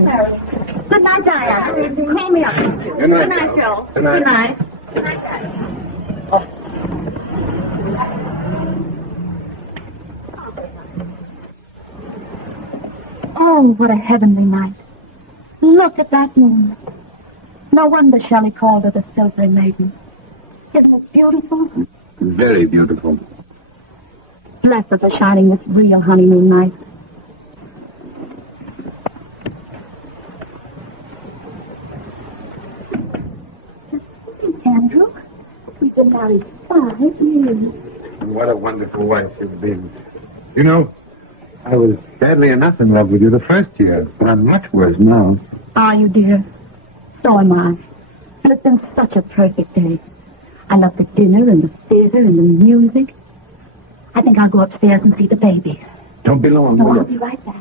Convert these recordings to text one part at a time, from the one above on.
Mary. Good night, Diana. Call me up. Good night, Joe. Good night. Good night. Good night, Daddy. Oh, what a heavenly night. Look at that moon. No wonder Shelley called her the Silvery Maiden. Isn't it beautiful? Very beautiful. Blessed for shining this real honeymoon night. Andrew, we've been married 5 years. And what a wonderful wife you've been. You know, I was badly enough in love with you the first year, but I'm much worse now. Are you, dear? So am I. And it's been such a perfect day. I love the dinner and the theater and the music. I think I'll go upstairs and see the baby. Don't be long. No, I'll be right back.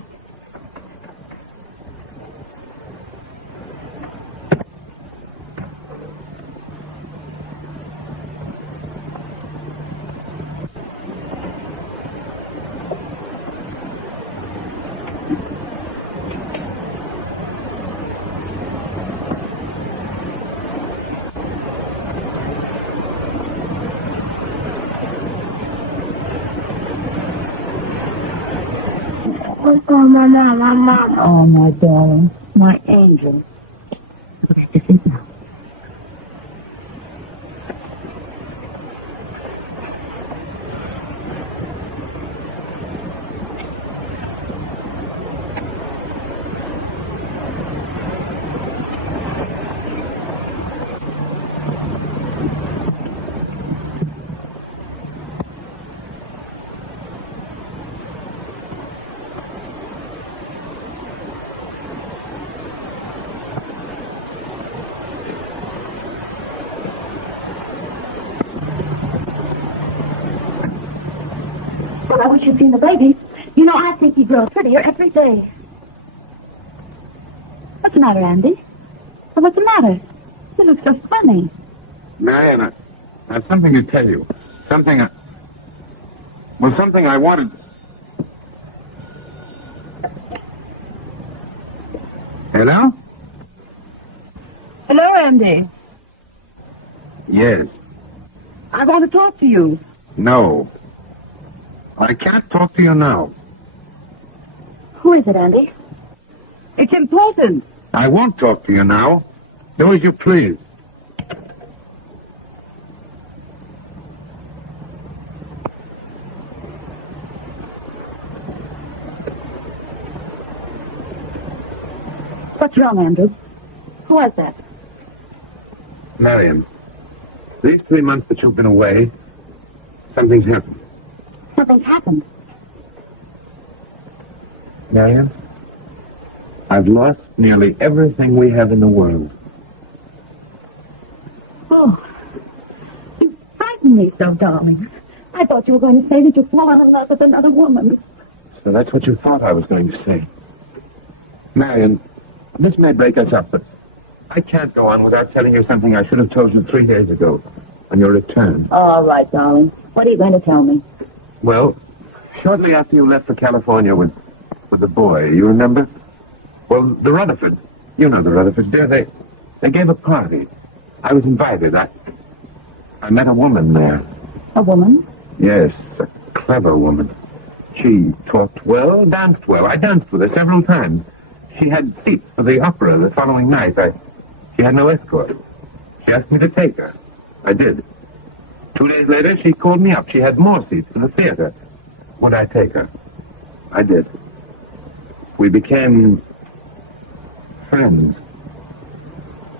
Mama. Oh, my darling. My angel. Okay, this is now. I wish you'd seen the baby. You know, I think he grows prettier every day. What's the matter, Andy? Well, what's the matter? You look so funny. Marion, I have something to tell you. Something I wanted... Hello? Hello, Andy. Yes. I want to talk to you. No. I can't talk to you now. Who is it, Andy? It's important. I won't talk to you now. Do as you please. What's wrong, Andrew? Who was that? Marion, these 3 months that you've been away, something's happened. Something's happened. Marion, I've lost nearly everything we have in the world. Oh, you frightened me so, darling. I thought you were going to say that you've fallen in love with another woman. So that's what you thought I was going to say. Marion, this may break us up, but I can't go on without telling you something I should have told you 3 days ago on your return. All right, darling. What are you going to tell me? Well, shortly after you left for California with the boy, you remember? Well, the Rutherfords, you know the Rutherfords, dear, they gave a party. I was invited. I met a woman there. A woman? Yes, a clever woman. She talked well, danced well. I danced with her several times. She had seats for the opera the following night. She had no escort. She asked me to take her. I did. 2 days later, she called me up. She had more seats for the theater. Would I take her? I did. We became friends.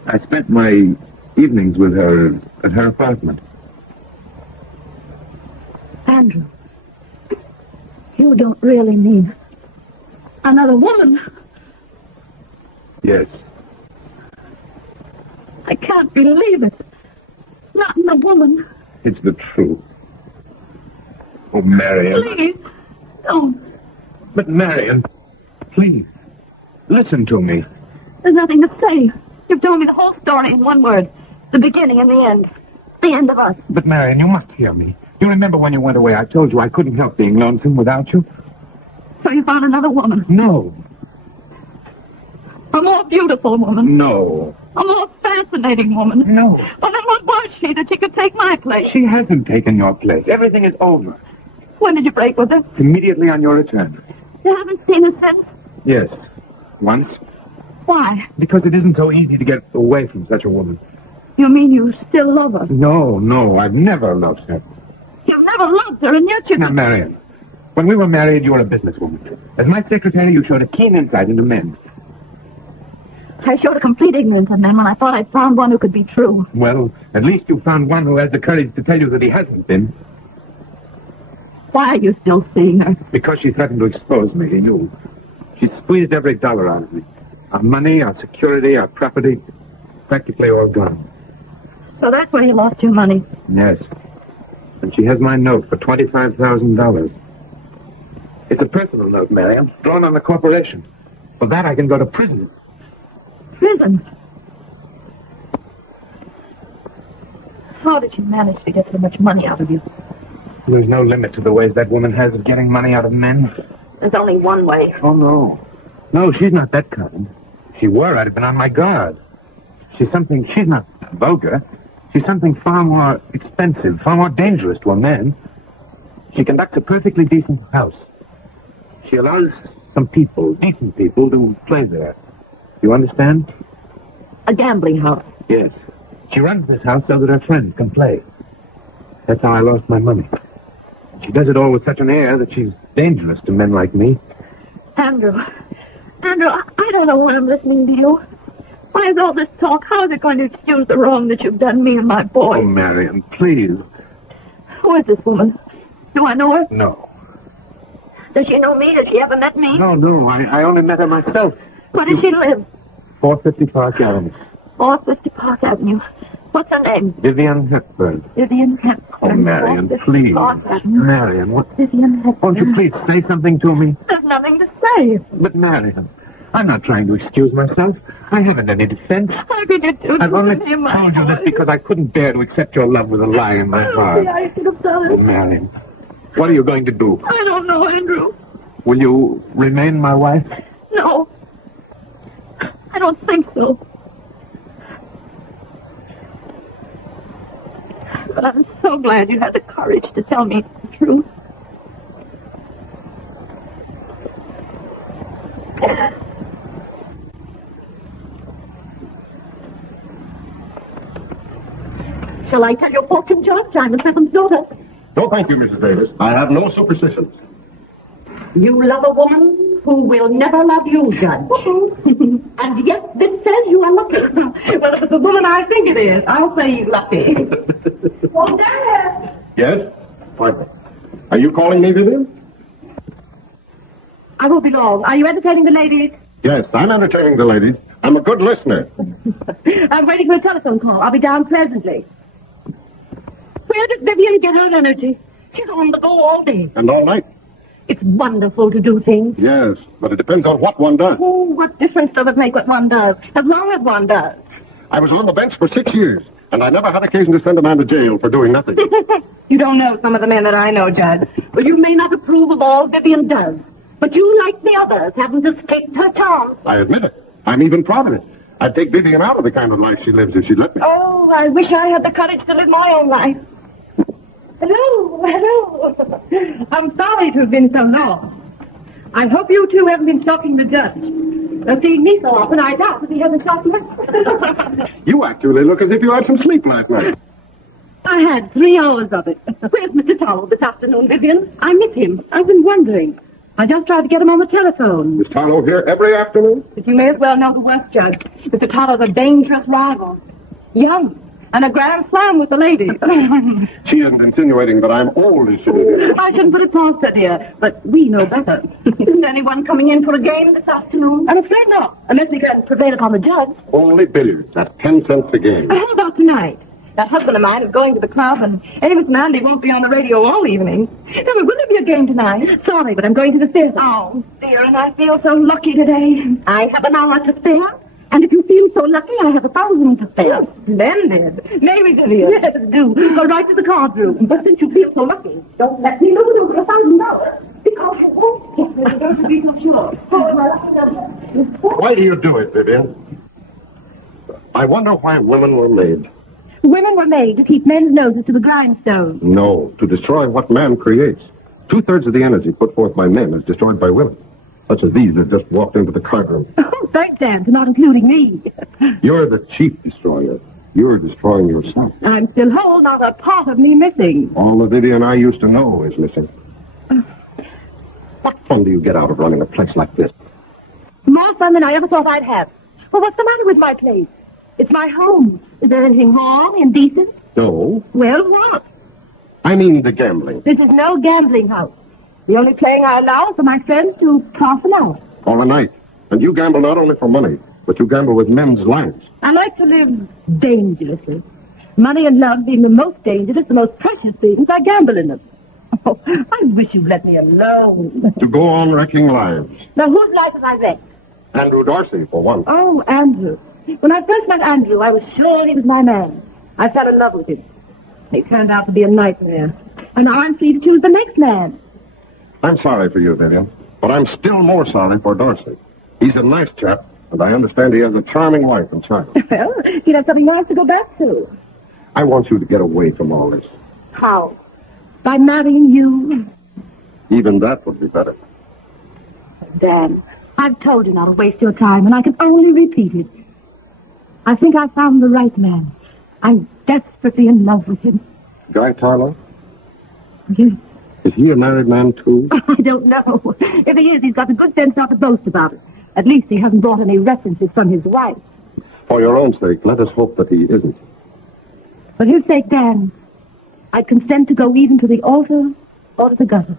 I spent my evenings with her at her apartment. Andrew, you don't really mean another woman? Yes. I can't believe it. Not in a woman. It's the truth. Oh, Marion. Please, don't. But, Marion, please, listen to me. There's nothing to say. You've told me the whole story in one word. The beginning and the end. The end of us. But, Marion, you must hear me. You remember when you went away, I told you I couldn't help being lonesome without you? So you found another woman? No. A more beautiful woman. No. A more fascinating woman. No. Well, then what was she that she could take my place? She hasn't taken your place. Everything is over. When did you break with her? Immediately on your return. You haven't seen her since? Yes. Once. Why? Because it isn't so easy to get away from such a woman. You mean you still love her? No, I've never loved her. You've never loved her, and yet you... Now, Marion, when we were married, you were a businesswoman. As my secretary, you showed a keen insight into men. I showed a complete ignorance of men when I thought I'd found one who could be true. Well, at least you found one who has the courage to tell you that he hasn't been. Why are you still seeing her? Because she threatened to expose me, you. She squeezed every dollar out of me. Our money, our security, our property, practically all gone. So that's where you lost your money. Yes. And she has my note for $25,000. It's a personal note, Marion, drawn on the corporation. For that, I can go to prison. Prison? How did she manage to get so much money out of you? There's no limit to the ways that woman has of getting money out of men. There's only one way. Oh, no. No, she's not that kind. If she were, I'd have been on my guard. She's not vulgar. She's something far more expensive, far more dangerous to a man. She conducts a perfectly decent house. She allows some people, decent people, to play there. You understand? A gambling house. Yes. She runs this house so that her friends can play. That's how I lost my money. She does it all with such an air that she's dangerous to men like me. Andrew, I don't know why I'm listening to you. Why is all this talk? How is it going to excuse the wrong that you've done me and my boy? Oh, Marion, please. Who is this woman? Do I know her? No. Does she know me? Has she ever met me? No, I only met her myself. Where does she live? 450 Park Avenue. 450 Park Avenue. What's her name? Vivian Hepburn. Vivian Hepburn. Oh, Marion, please. Marion, what? Vivian Hepburn. Won't you please say something to me? There's nothing to say. But, Marion, I'm not trying to excuse myself. I haven't any defense. How could you do I've only to me, told you this because I couldn't bear to accept your love with a lie in my heart. I should have done Oh, it. Marion, what are you going to do? I don't know, Andrew. Will you remain my wife? No. I don't think so. But I'm so glad you had the courage to tell me the truth. Shall I tell your fortune, Judge? I'm the seventh daughter. No, thank you, Mrs. Davis. I have no superstitions. You love a woman who will never love you, Judge. And yet this says you are lucky. Well, if it's the woman I think it is, I'll say you're lucky. Oh, Dad! Yes? Fine. Are you calling me, Vivian? I won't be long. Are you entertaining the ladies? Yes, I'm entertaining the ladies. I'm a good listener. I'm waiting for a telephone call. I'll be down presently. Where does Vivian get her energy? She's on the go all day. And all night? It's wonderful to do things. Yes, but it depends on what one does. Oh, what difference does it make what one does? As long as one does. I was on the bench for 6 years, and I never had occasion to send a man to jail for doing nothing. You don't know some of the men that I know, Judge. Well, you may not approve of all Vivian does, but you, like the others, haven't escaped her charm. I admit it. I'm even proud of it. I'd take Vivian out of the kind of life she lives if she'd let me. Oh, I wish I had the courage to live my own life. Hello. I'm sorry to have been so long. I hope you two haven't been shocking the judge. Seeing me so often, I doubt that he hasn't shocked you. You actually look as if you had some sleep last night. I had 3 hours of it. Where's Mr. Tarlow this afternoon, Vivian? I miss him. I've been wondering. I just tried to get him on the telephone. Is Tarlow here every afternoon? But you may as well know the worst, Judge. Mr. Tarlow's a dangerous rival. Young. And a grand slam with the ladies. She isn't insinuating that I'm old, is she? I shouldn't put it past her, dear, but we know better. Isn't anyone coming in for a game this afternoon? I'm afraid not, unless we can prevail upon the judge. Only billiards. That's 10 cents a game. How about tonight? That husband of mine is going to the club, and Amos and Andy won't be on the radio all evening. Tell me, will there be a game tonight? Sorry, but I'm going to the theater. Oh, dear, and I feel so lucky today. I have an hour to spare. And if you feel so lucky, I have 1,000 to spare. Splendid. Maybe, Vivian. Yes, do. Go right to the card room. But since you feel so lucky, don't let me lose over $1,000. because I won't get rid of it, to be so sure. Why do you do it, Vivian? I wonder why women were made. Women were made to keep men's noses to the grindstone. No, to destroy what man creates. 2/3 of the energy put forth by men is destroyed by women. Such as these that just walked into the card room. Oh, thanks, Dan, for not including me. You're the chief destroyer. You're destroying yourself. I'm still whole, not a part of me missing. All the Vivian I used to know is missing. What fun do you get out of running a place like this? More fun than I ever thought I'd have. Well, what's the matter with my place? It's my home. Is there anything wrong, indecent? No. Well, what? I mean the gambling. This is no gambling house. The only playing I allow is for my friends to pass an hour. All the night. And you gamble not only for money, but you gamble with men's lives. I like to live dangerously. Money and love being the most dangerous, the most precious things, I gamble in them. Oh, I wish you'd let me alone. To go on wrecking lives. Now, whose life have I wrecked? Andrew Dorsey, for one. Oh, Andrew. When I first met Andrew, I was sure he was my man. I fell in love with him. He turned out to be a nightmare. And now I'm free to choose the next man. I'm sorry for you, Vivian, but I'm still more sorry for Dorsey. He's a nice chap, and I understand he has a charming wife and child. Well, he'd have something nice to go back to. I want you to get away from all this. How? By marrying you? Even that would be better. Dan, I've told you not to waste your time, and I can only repeat it. I think I found the right man. I'm desperately in love with him. Guy Tarlow? Yes. Is he a married man, too? I don't know. If he is, he's got the good sense not to boast about it. At least he hasn't brought any references from his wife. For your own sake, let us hope that he isn't. For his sake, Dan, I'd consent to go even to the altar or to the gutter.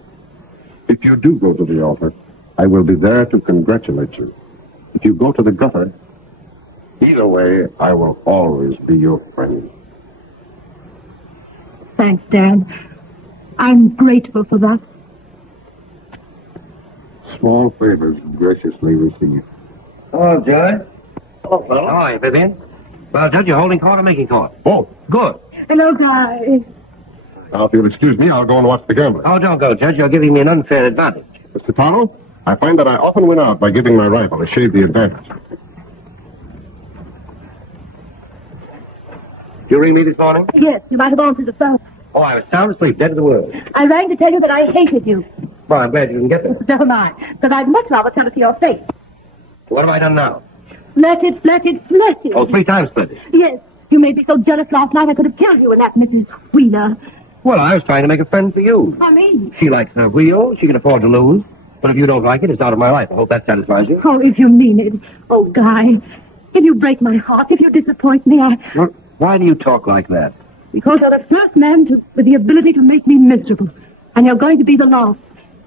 If you do go to the altar, I will be there to congratulate you. If you go to the gutter, either way, I will always be your friend. Thanks, Dan. I'm grateful for that. Small favors graciously received. Hello, Judge. Hello, fellow. Hi, Vivian. Well, Judge, you're holding court or making court? Oh, Good. Hello, Guy. now if you'll excuse me, I'll go and watch the gambling. Oh, don't go, Judge. You're giving me an unfair advantage. Mr. Tarlow, I find that I often win out by giving my rival a shade the advantage. Did you ring me this morning? Yes, you might have answered the phone. Oh, I was sound asleep, dead to the world. I rang to tell you that I hated you. Well, I'm glad you didn't get there. Don't I? But I'd much rather tell it to your face. What have I done now? Flirted, flirted, flirted. Oh, 3 times flirted. Yes, you made me so jealous last night I could have killed you and that Mrs. Wheeler. Well, I was trying to make a friend for you. I mean... She likes her wheel. She can afford to lose. But if you don't like it, it's out of my life. I hope that satisfies you. Oh, if you mean it. Oh, Guy, if you break my heart, if you disappoint me, Well, why do you talk like that? Because you're the first man with the ability to make me miserable. And you're going to be the last.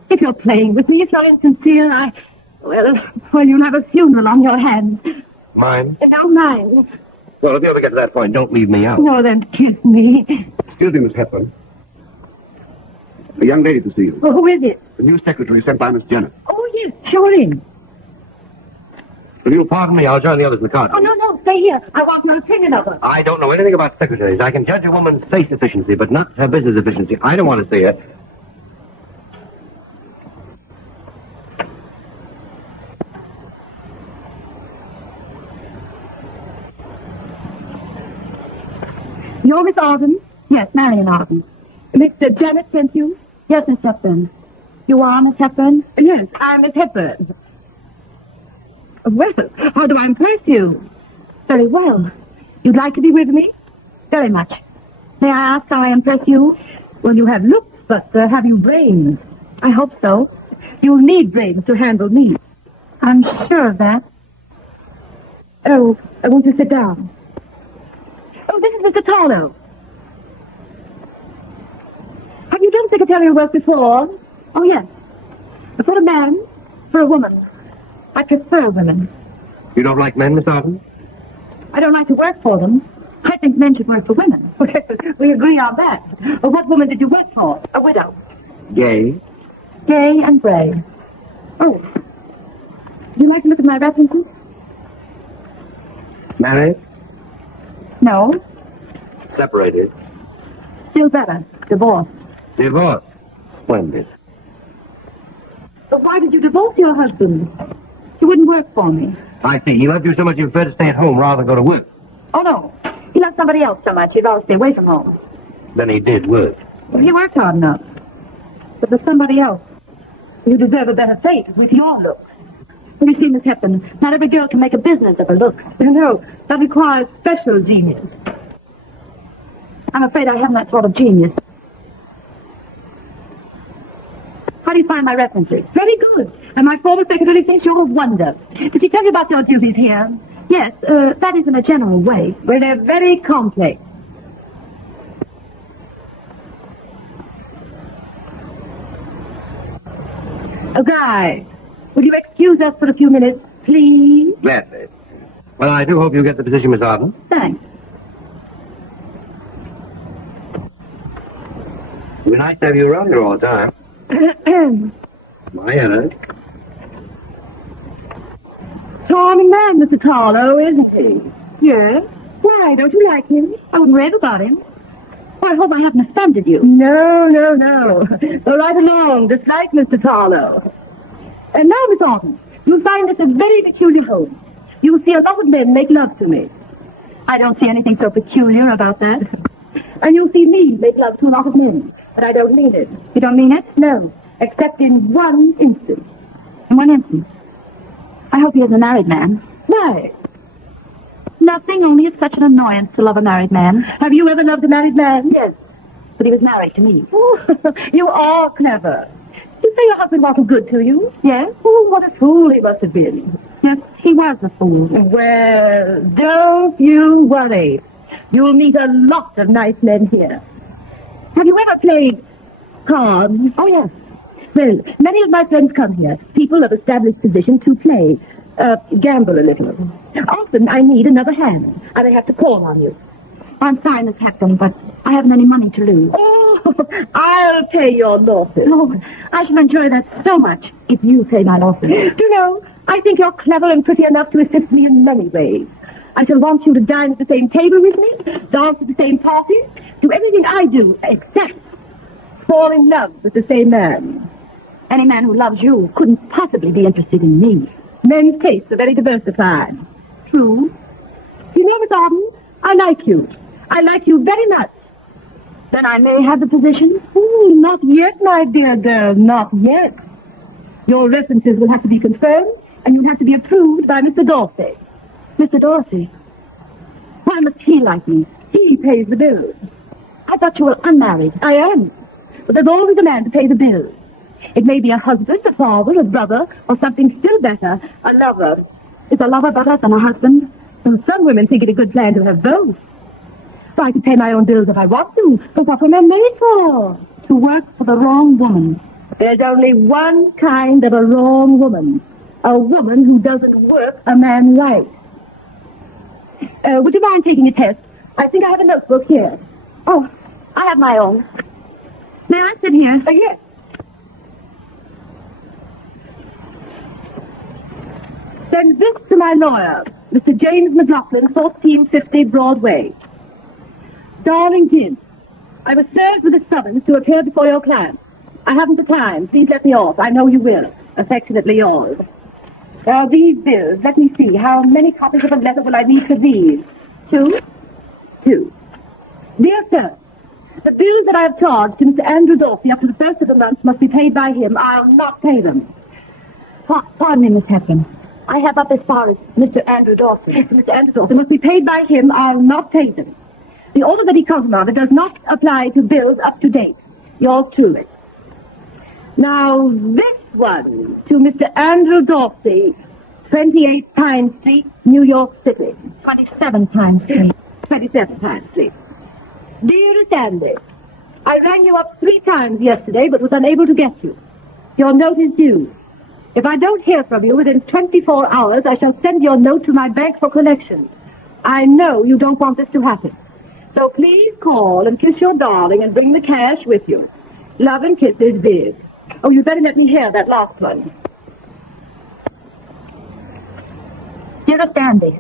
If you're playing with me, if you're insincere, well, you'll have a funeral on your hands. Mine? No, mine. Well, if you ever get to that point, don't leave me out. No, then kiss me. Excuse me, Miss Hepburn. A young lady to see you. Well, who is it? The new secretary sent by Miss Jenner. Oh, yes, sure in. If you'll pardon me, I'll join the others in the car. Oh, no, stay here. I want your opinion of her. I don't know anything about secretaries. I can judge a woman's face efficiency, but not her business efficiency. I don't want to see her. You're Miss Arden? Yes, Marion Arden. Mr. Janet sent you? Yes, Miss Hepburn. You are Miss Hepburn? Yes, I'm Miss Hepburn. Well, how do I impress you? Very well. You'd like to be with me? Very much. May I ask how I impress you? Well, you have looks, but have you brains? I hope so. You'll need brains to handle me. I'm sure of that. Oh, I want to sit down. Oh, this is Mr. Tarlow. Have you done secretarial work before? Oh, yes. For a man, for a woman. I prefer women. You don't like men, Miss Arden? I don't like to work for them. I think men should work for women. We agree on that. What woman did you work for? A widow. Gay. Gay and gray. Oh. Would you like to look at my references? Married? No. Separated. Still better. Divorced. Divorced. Splendid. Why did you divorce your husband? He wouldn't work for me. I see. He loved you so much you preferred to stay at home rather than go to work. Oh, no. He loved somebody else so much he'd rather stay away from home. Then he did work. Well, he worked hard enough. But there's somebody else. You deserve a better fate with your looks. Well, you see, Miss Hepburn, not every girl can make a business of her looks. You know, that requires special genius. I'm afraid I haven't that sort of genius. How do you find my references? Very good. And my former secretary thinks you're a wonder. Did she tell you about your duties here? Yes, that is in a general way. Well, they're very complex. Oh, Guy, will you excuse us for a few minutes, please? Gladly. Well, I do hope you get the position, Miss Arden. Thanks. It'd be nice to have you around here all the time. My error. Charming man, Mr. Tarlow, isn't he? Yes. Why, don't you like him? I wouldn't rave about him. Well, I hope I haven't offended you. No. Go right along. Dislike Mr. Tarlow. And now, Miss Arden, you'll find this a very peculiar home. You'll see a lot of men make love to me. I don't see anything so peculiar about that. And you'll see me make love to a lot of men. But I don't mean it. You don't mean it? No. Except in one instance. In one instance? I hope he is a married man. Why? Nothing, only it's such an annoyance to love a married man. Have you ever loved a married man? Yes. But he was married to me. Oh, you are clever. You say your husband wasn't good to you? Yes. Oh, what a fool he must have been. Yes, he was a fool. Well, don't you worry. You'll meet a lot of nice men here. Have you ever played cards? Oh, yes. Well, many of my friends come here, people of established position, to play, gamble a little. Often I need another hand, and I have to call on you. I'm fine, Miss Hepburn, but I haven't any money to lose. Oh, I'll pay your losses. Oh, I shall enjoy that so much if you pay my losses. Do you know, I think you're clever and pretty enough to assist me in many ways. I shall want you to dine at the same table with me, dance at the same party, do everything I do, except fall in love with the same man. Any man who loves you couldn't possibly be interested in me. Men's tastes are very diversified. True. You know, Miss Arden, I like you. I like you very much. Then I may have the position? Ooh, not yet, my dear girl, not yet. Your references will have to be confirmed, and you'll have to be approved by Mr. Dorsey. Mr. Dorsey? Why must he like me? He pays the bills. I thought you were unmarried. I am. But there's always a man to pay the bills. It may be a husband, a father, a brother, or something still better, a lover. Is a lover better than a husband? Well, some women think it a good plan to have both. So I can pay my own bills if I want to. But what am I made for? To work for the wrong woman. There's only one kind of a wrong woman. A woman who doesn't work a man right. Would you mind taking a test? I think I have a notebook here. Oh, I have my own. May I sit here? Yes. Send this to my lawyer, Mr. James McLaughlin, 1450 Broadway. Darling Jim, I was served with a summons to appear before your client. I haven't the time. Please let me off. I know you will. Affectionately yours. These bills, let me see. How many copies of a letter will I need for these? Two. Dear sir, the bills that I have charged to Mr. Andrew Dorsey up to the first of the month must be paid by him. I'll not pay them. Pardon me, Miss Hepburn. I have up as far as Mr. Andrew Dorsey. Mr. Andrew Dorsey must be paid by him. I'll not pay them. The order that he comes under does not apply to bills up to date. Yours truly. Now, this one to Mr. Andrew Dorsey, 28 Pine Street, New York City. 27 Pine Street. 27 Pine Street. Dear Sandy, I rang you up 3 times yesterday, but was unable to get you. Your note is due. If I don't hear from you within 24 hours, I shall send your note to my bank for collection. I know you don't want this to happen. So please call and kiss your darling and bring the cash with you. Love and kisses, Viv. Oh, you'd better let me hear that last one. Dear Sandy,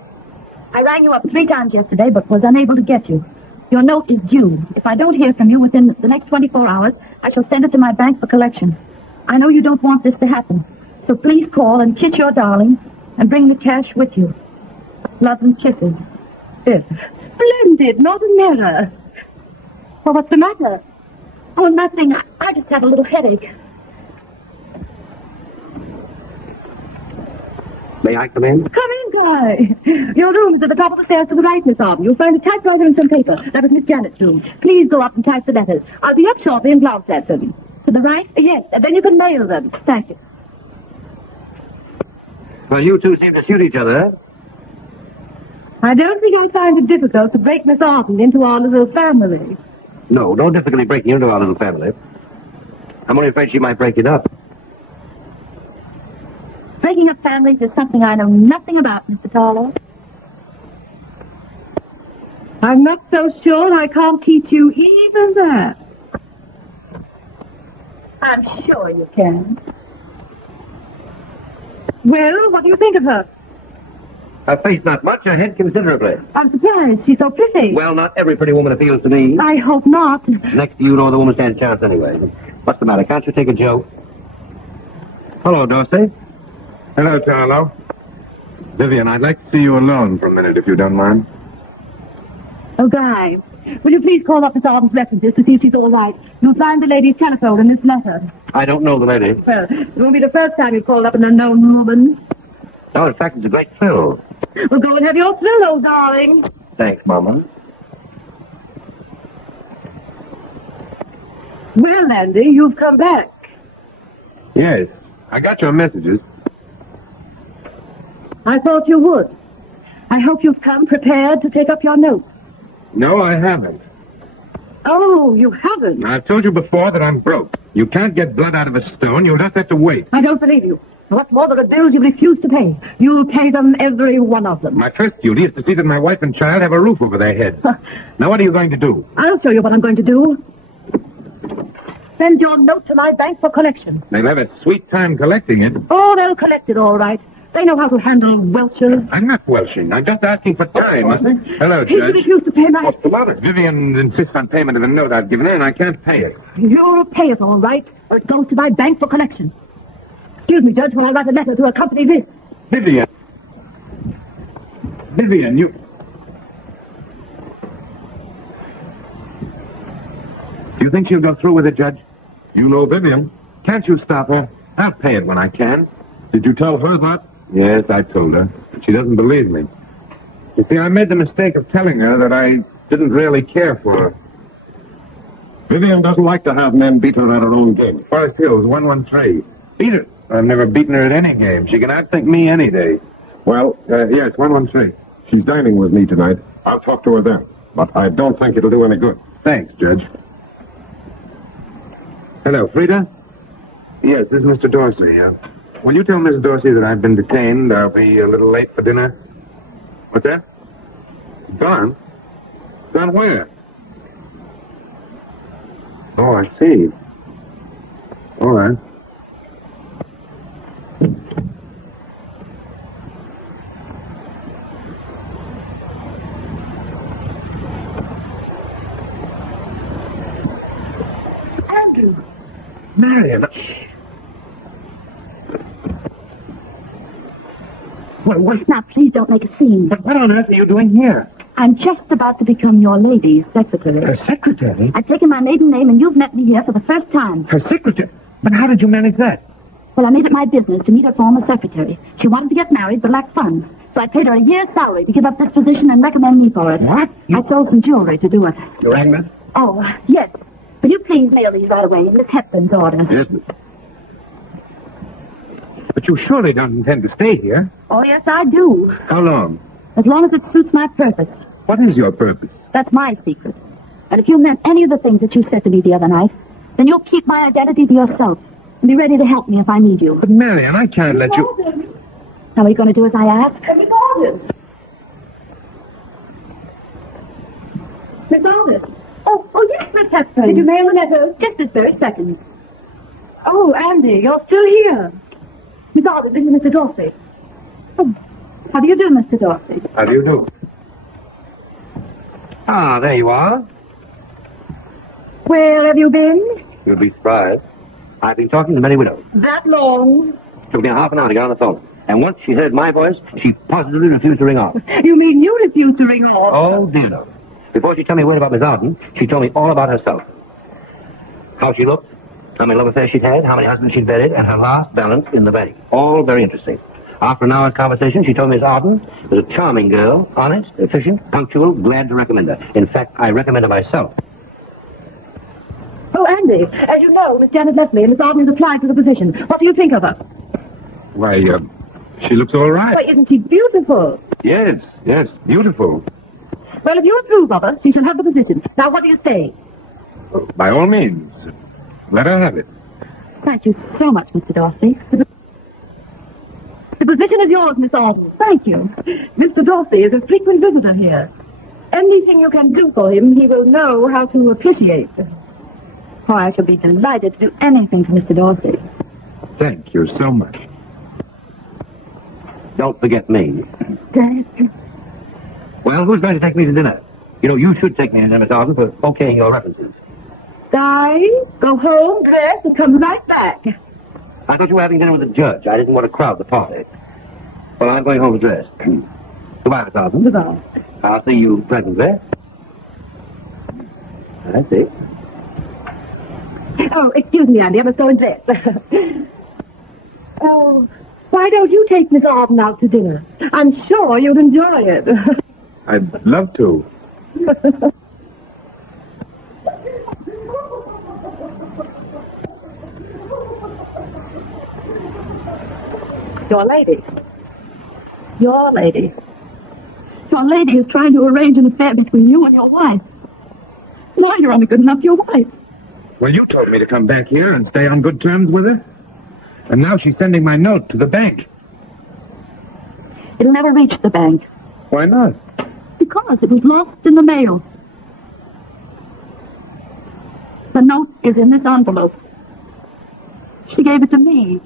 I rang you up 3 times yesterday, but was unable to get you. Your note is due. If I don't hear from you within the next 24 hours, I shall send it to my bank for collection. I know you don't want this to happen. So please call and kiss your darling and bring the cash with you. Love and kisses. Yes. Splendid, not a mirror. Well, what's the matter? Oh, nothing. I just have a little headache. May I come in? Come in, Guy. Your room is at the top of the stairs to the right, Miss Arden. You'll find a typewriter and some paper. That is Miss Janet's room. Please go up and type the letters. I'll be up shortly and glance at them. To the right? Yes, and then you can mail them. Thank you. Well, you two seem to suit each other. I don't think I find it difficult to break Miss Arden into our little family. No difficulty breaking into our little family. I'm only afraid she might break it up. Breaking up families is something I know nothing about, Mr. Tarlow. I'm not so sure I can't teach you even that. I'm sure you can. Well, what do you think of her? Her face not much, her head considerably. I'm surprised. She's so pretty. Well, not every pretty woman appeals to me. I hope not. Next to you, no other woman stands a chance anyway. What's the matter? Can't you take a joke? Hello, Dorsey. Hello, Tarlow. Vivian, I'd like to see you alone for a minute, if you don't mind. Oh, Guy, will you please call up Miss Arden's references to see if she's all right? You'll find the lady's telephone in this letter. I don't know the lady. Well, it won't be the first time you've called up an unknown woman. No, in fact, it's a great thrill. Well, go and have your thrill, old darling. Thanks, Mama. Well, Andy, you've come back. Yes, I got your messages. I thought you would. I hope you've come prepared to take up your notes. No, I haven't. Oh, you haven't? I've told you before that I'm broke. You can't get blood out of a stone. You'll just have to wait. I don't believe you. What's more, there are bills you refuse to pay. You'll pay them, every one of them. My first duty is to see that my wife and child have a roof over their heads. Now, what are you going to do? I'll show you what I'm going to do. Send your note to my bank for collection. They'll have a sweet time collecting it. Oh, they'll collect it all right. They know how to handle Welchers. I'm not welshing. I'm just asking for time. Hello, He Judge. refused to pay my... What's the matter? Vivian insists on payment of the note I've given her, and I can't pay it. You'll pay it all right. It goes to my bank for collection. Excuse me, Judge, when I write a letter to accompany this. Vivian, you... Do you think she'll go through with it, Judge? You know Vivian. Can't you stop her? I'll pay it when I can. Did you tell her that? Yes, I told her. She doesn't believe me. You see, I made the mistake of telling her that I didn't really care for her. Vivian doesn't like to have men beat her at her own game. Forest Hills, 113. Beat her. I've never beaten her at any game. She can outthink me any day. Well, Yes, 113. she's dining with me tonight. I'll talk to her then. But I don't think it'll do any good. Thanks, Judge. Hello, Frida? Yes, this is Mr. Dorsey. Will you tell Miss Dorsey that I've been detained? I'll be a little late for dinner. What's that? Gone? Gone where? Oh, I see. All right. Andrew. Marion. What? Now, please don't make a scene. But what on earth are you doing here? I'm just about to become your lady's secretary. Her secretary? I've taken my maiden name, and you've met me here for the first time. Her secretary? But how did you manage that? Well, I made it my business to meet her former secretary. She wanted to get married, but lacked funds. So I paid her a year's salary to give up this position and recommend me for it. What? I sold some jewelry to do it. You rang me? Oh, yes. Will you please mail these right away in Miss Hepburn's order? Yes, miss. But you surely don't intend to stay here. Oh, yes, I do. How long? As long as it suits my purpose. What is your purpose? That's my secret. And if you meant any of the things that you said to me the other night, then you'll keep my identity to yourself and be ready to help me if I need you. But, Marion, I can't let you... Now, are you going to do as I ask? Miss Arden. Miss Arden. Oh, yes, Miss Hepburn. Did you mail the letter? Just this very second. Oh, Andy, you're still here. Miss Arden, this is Mr. Dorsey. Oh, how do you do, Mr. Dorsey? How do you do? Ah, there you are. Where have you been? You'll be surprised. I've been talking to many widows. That long? Took me a half an hour to get on the phone. And once she heard my voice, she positively refused to ring off. You mean you refused to ring off? Oh, dear no. Before she told me a word about Miss Arden, she told me all about herself. How she looked, how many love affairs she'd had, how many husbands she'd buried, and her last balance in the bank. All very interesting. After an hour's conversation, she told me Miss Arden was a charming girl, honest, efficient, punctual, glad to recommend her. In fact, I recommend her myself. Oh, Andy, as you know, Miss Janet left me and Miss Arden has applied for the position. What do you think of her? Why, she looks all right. Why, isn't she beautiful? Yes, beautiful. Well, if you approve of her, she shall have the position. Now, what do you say? By all means, let her have it. Thank you so much, Mr. Dorsey. The position is yours, Miss Arden. Thank you. Mr. Dorsey is a frequent visitor here. Anything you can do for him, he will know how to appreciate. Oh, I shall be delighted to do anything for Mr. Dorsey. Thank you so much. Don't forget me. Dad. Well, who's going to take me to dinner? You know, you should take me to dinner, Miss Arden, for okaying your references. Guy, go home, dress, and come right back. I thought you were having dinner with the judge. I didn't want to crowd the party. Well, I'm going home to dress. Goodbye, Miss Arden. Goodbye. I'll see you present there. I see. Oh, excuse me, Andy, I must go and dress. Oh, why don't you take Miss Arden out to dinner? I'm sure you'd enjoy it. I'd love to. Your lady. Your lady. Your lady is trying to arrange an affair between you and your wife. Why, you're only good enough for your wife. Well, you told me to come back here and stay on good terms with her. And now she's sending my note to the bank. It'll never reach the bank. Why not? Because it was lost in the mail. The note is in this envelope. She gave it to me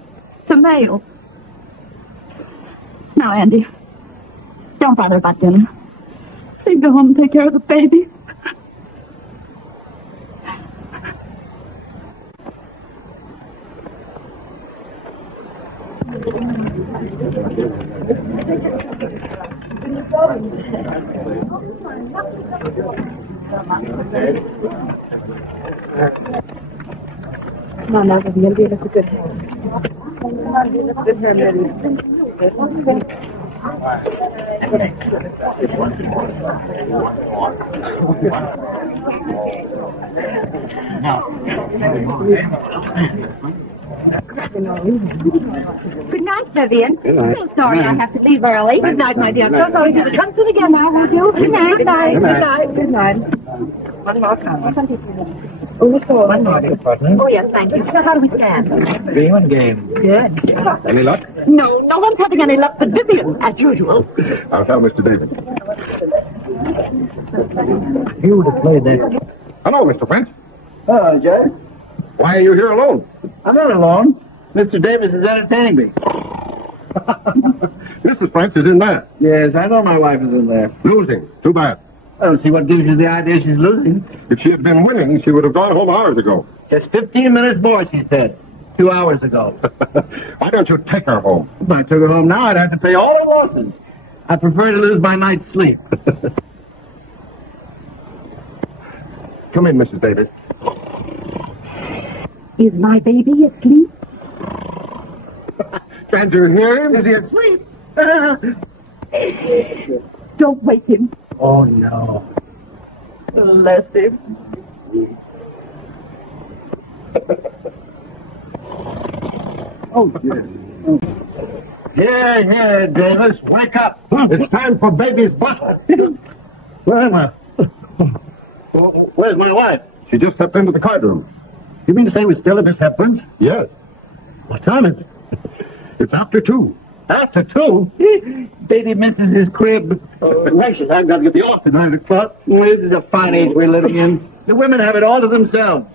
to mail. Now, Andy, don't bother about dinner. Please go home and take care of the baby. No, no, Vivian, you look good hair. You look good hair, Marion. Good night, Vivian. Good night. I'm so sorry I have to leave early. Good night, my dear. I'm so sorry to come soon again now, won't you? Good night. Good night. Good night. Good night. One more time. One more. Oh, yes, thank you. So how do we stand? Game and game. Good. Any luck? No one's having any luck but Vivian, as usual. I'll tell Mr. Davis. You would have played that. Hello, Mr. French. Hello, Judge. Why are you here alone? I'm not alone. Mr. Davis is entertaining me. Mrs. French is in there. Yes, I know my wife is in there. Losing. Too bad. I don't see what gives you the idea she's losing. If she had been winning, she would have gone home hours ago. Just 15 minutes more, she said. 2 hours ago. Why don't you take her home? If I took her home now, I'd have to pay all the losses. I prefer to lose my night's sleep. Come in, Mrs. Davis. Is my baby asleep? Can't you hear him? Is he asleep? Don't wake him. Oh, no. Bless him. Oh, dear. Here, Davis. Wake up. It's time for baby's butter. Where am I? Where's my wife? She just stepped into the card room. You mean to say we're still at Miss Hepburn's? Yes. What time is it? It's after 2. After 2? Baby misses his crib. Gracious, I've got to get the off at 9 o'clock. This is a fine age we're living in. The women have it all to themselves.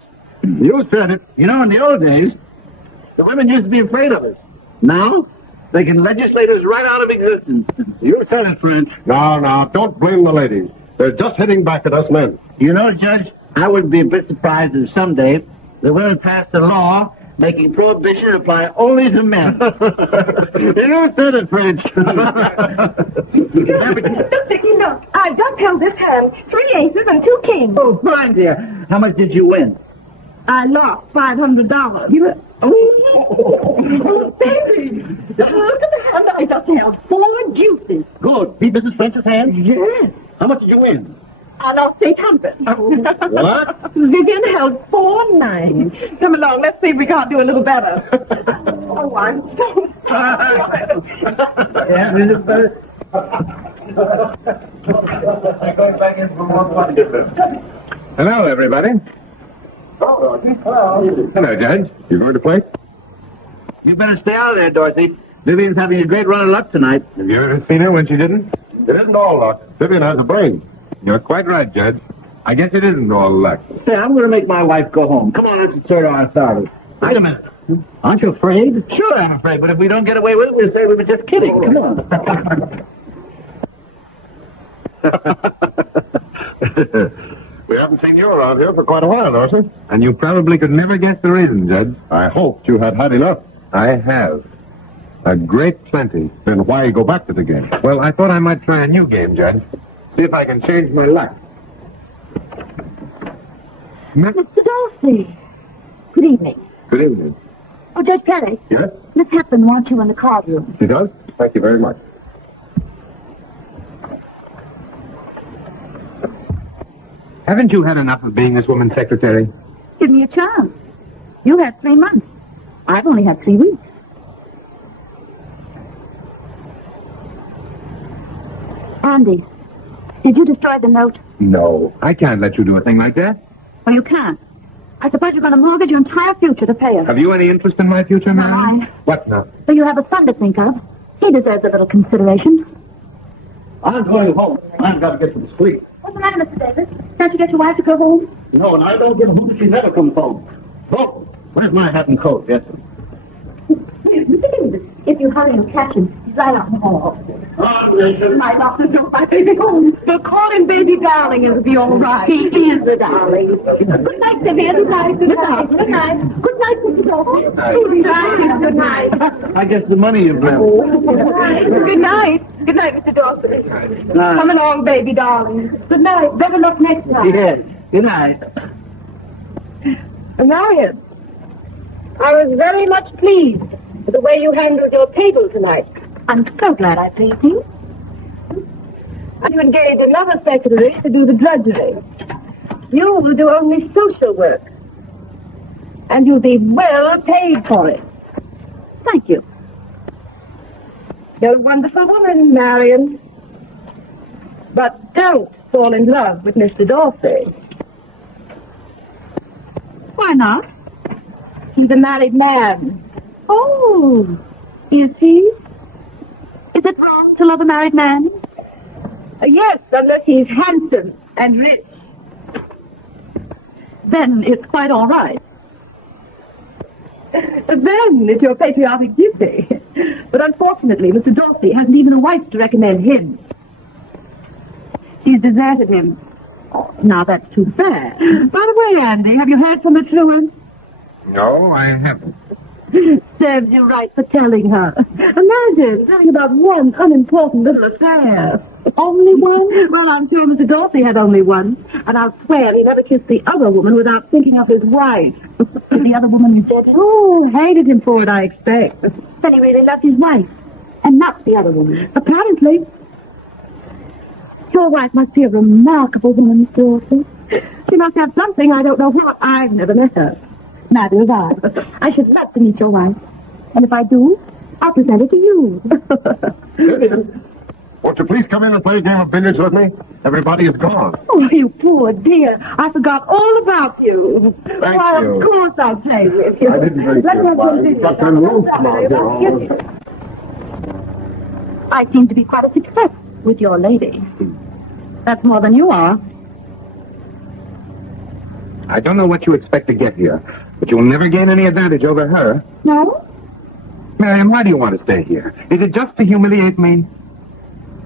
You said it. You know, in the old days, the women used to be afraid of us. Now, they can legislate us right out of existence. You said it, French. No, don't blame the ladies. They're just hitting back at us men. You know, Judge, I wouldn't be a bit surprised if someday the women passed a law making prohibition apply only to men. They don't say it, French. Look, I just held this hand. 3 aces and 2 kings. Oh, fine, dear. How much did you win? I lost $500. You were... Oh, baby! Look at the hand I just held. 4 deuces. Good. Beat Mrs. French's hand? Yes. How much did you win? I lost 800. What? Vivian held 4 nines. Come along, let's see if we can't do a little better. Oh, I'm so sorry. Yeah, Mrs. French. Hello, everybody. Hello, Judge. You going to play? You better stay out of there, Dorothy. Vivian's having a great run of luck tonight. Have you ever seen her when she didn't? It isn't all luck. Vivian has a brain. You're quite right, Judge. I guess it isn't all luck. Hey, I'm going to make my wife go home. Come on, let's assert our authority. Wait a minute. Aren't you afraid? Sure, I'm afraid, but if we don't get away with it, we'll say we were just kidding. Come on. We haven't seen you around here for quite a while, Dorsey. And you probably could never guess the reason, Judge. I hoped you had had enough. I have. A great plenty. Then why go back to the game? Well, I thought I might try a new game, Judge. See if I can change my luck. Mr. Darcy. Good evening. Good evening. Oh, Judge Perry. Yes? Miss Hepburn wants you in the card room. She does? Thank you very much. Haven't you had enough of being this woman's secretary? Give me a chance. You had 3 months. I've only had 3 weeks. Andy, did you destroy the note? No. I can't let you do a thing like that. Well, you can't. I suppose you're going to mortgage your entire future to pay us. Have you any interest in my future, Marion? No. What now? So you have a son to think of. He deserves a little consideration. I'm going home. I've got to get some sleep. What's the matter, Mr. Davis? Can't you get your wife to go home? No, and I don't get home. She never comes home. Oh, where's my hat and coat? Yes, sir. Mr. Davis, if you hurry and catch him, he's right out in the hall. My doctor took my baby home. But call him baby darling, it'll be all right. He is the darling. Good night, Vivian. Good night. Good night. Good night. Good night, Mr. Dawson. Good night. Good night. I guess the money you've left. Good night. Good night, Mr. Dawson. Come along, baby darling. Good night. Better luck next time. Yes. Good night. Marion, I was very much pleased with the way you handled your table tonight. I'm so glad I pleased you. And you engaged another secretary to do the drudgery. You will do only social work. And you'll be well paid for it. Thank you. You're a wonderful woman, Marion. But don't fall in love with Mr. Darcy. Why not? He's a married man. Oh, is he? Is it wrong to love a married man? Yes, unless he's handsome and rich. Then it's quite all right. Then it's your patriotic duty. But unfortunately, Mr. Darcy hasn't even a wife to recommend him. She's deserted him. Oh, now that's too bad. By the way, Andy, have you heard from the truant? No, I haven't. Serves you right for telling her. Imagine telling about one unimportant little affair. Only one? Well, I'm sure Mr. Darcy had only one. And I'll swear he never kissed the other woman without thinking of his wife. The other woman rejected him? Oh, hated him for it, I expect. Then he really loved his wife, and not the other woman. Apparently. Your wife must be a remarkable woman, Mr. Darcy. She must have something, I don't know what. I've never met her. Neither have I. I should love to meet your wife. And if I do, I'll present it to you. Won't you please come in and play a game of billiards with me? Everybody is gone. Oh, you poor dear. I forgot all about you. Thank you. Of course I'll play with you. I didn't drink Let's your have wine. some You've got kind of room tomorrow. Yes. I seem to be quite a success with your lady. That's more than you are. I don't know what you expect to get here, but you'll never gain any advantage over her. No? Marion, why do you want to stay here? Is it just to humiliate me?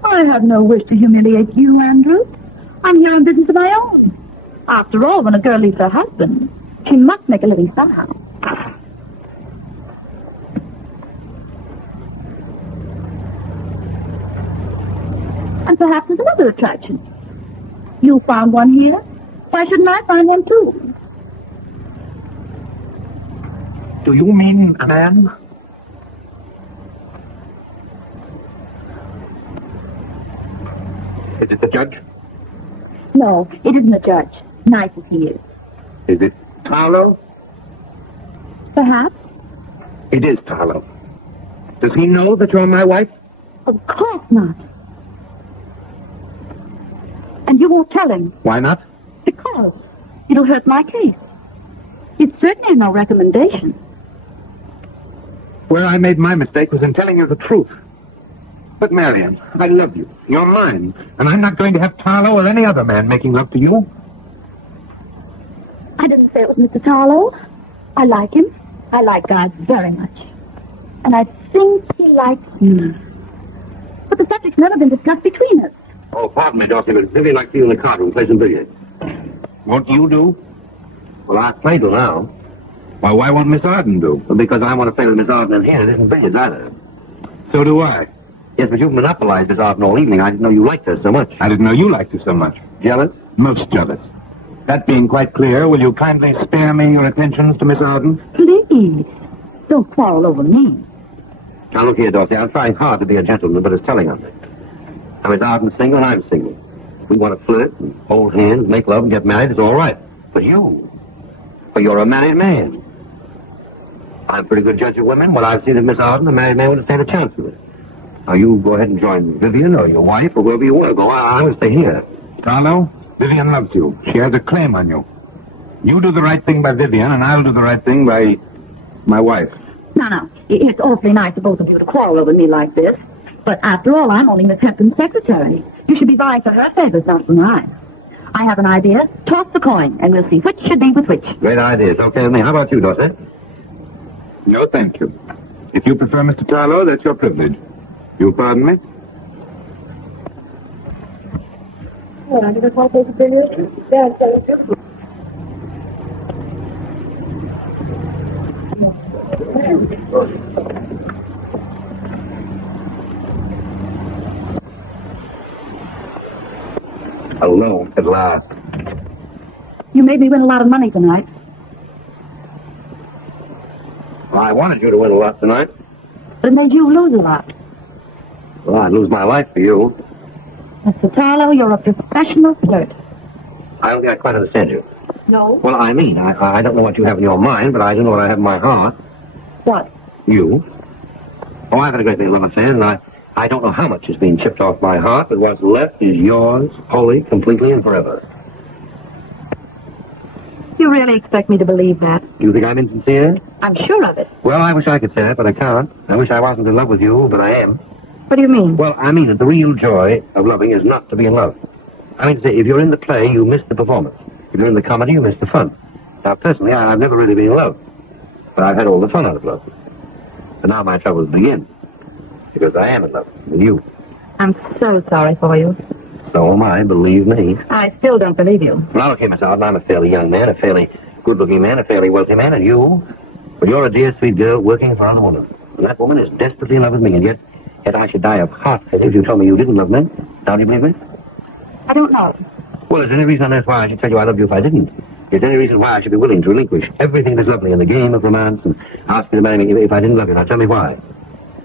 I have no wish to humiliate you, Andrew. I'm here on business of my own. After all, when a girl leaves her husband, she must make a living somehow. perhaps there's another attraction. You found one here. Why shouldn't I find one, too? Do you mean a man? Is it the judge? No, it isn't a judge. Nice as he is. Is it Tarlow? Perhaps. It is Tarlow. Does he know that you're my wife? Of course not. And you won't tell him. Why not? Because it'll hurt my case. It's certainly no recommendation. Where I made my mistake was in telling you the truth. But, Marion, I love you. You're mine. And I'm not going to have Tarlow or any other man making love to you. I didn't say it was Mr. Tarlow. I like him. I like God very much. And I think he likes me. But the subject's never been discussed between us. Oh, pardon me, Dorothy, but Vivian likes you in the card room play some billiards. Won't you do? Well, I've played till now. Well, why won't Miss Arden do? Well, because I want to play with Miss Arden in here. It isn't billiards either. So do I. Yes, but you've monopolized Miss Arden all evening. I didn't know you liked her so much. I didn't know you liked her so much. Jealous? Most jealous. That being quite clear, will you kindly spare me your attentions to Miss Arden? Please. Don't quarrel over me. Now, look here, Dorothy. I'm trying hard to be a gentleman, but it's telling on me. Now, Miss Arden's single and I'm single. We want to flirt and hold hands, make love and get married. It's all right. But you... Well, you're a married man. I'm a pretty good judge of women. Well, I've seen that Miss Arden, a married man, wouldn't stand a chance with it. Now, you go ahead and join Vivian or your wife or whoever you want to go. I will stay here. Tarlow, Vivian loves you. She has a claim on you. You do the right thing by Vivian, and I'll do the right thing by my wife. No. It's awfully nice of both of you to quarrel over me like this. But after all, I'm only Miss Hepburn's secretary. You should be vying for her favors, not for mine. I have an idea. Toss the coin, and we'll see which should be with which. Great ideas. Okay with me. How about you, Dorothy? No, thank you. If you prefer Mr. Tarlow, that's your privilege. You pardon me? Well, I just want to take a picture. Yeah, thank you. Alone at last. You made me win a lot of money tonight. Well, I wanted you to win a lot tonight. But it made you lose a lot. Well, I'd lose my life for you. Mr. Tarlow, you're a professional flirt. I don't think I quite understand you. No? Well, I mean, I don't know what you have in your mind, but I do know what I have in my heart. What? You. Oh, I've had a great deal of love affair, and I don't know how much has been chipped off my heart, but what's left is yours, wholly, completely, and forever. You really expect me to believe that? You think I'm insincere? I'm sure of it. Well, I wish I could say that, but I can't. I wish I wasn't in love with you, but I am. What do you mean? Well, I mean that the real joy of loving is not to be in love. I mean to say, if you're in the play, you miss the performance. If you're in the comedy, you miss the fun. Now, personally, I've never really been in love. But I've had all the fun out of love. And now my troubles begin. Because I am in love with you. I'm so sorry for you. So am I, believe me. I still don't believe you. Well, okay, Miss Arden, I'm a fairly young man, a fairly good-looking man, a fairly wealthy man, and you? Well, you're a dear, sweet girl working for another woman. And that woman is desperately in love with me, and yet I should die of heart failure if you told me you didn't love me. Now, do you believe me? I don't know. Well, is there any reason on earth why I should tell you I love you if I didn't? Is there any reason why I should be willing to relinquish everything that's lovely in the game of romance and ask you to marry me if I didn't love you? Now, tell me why.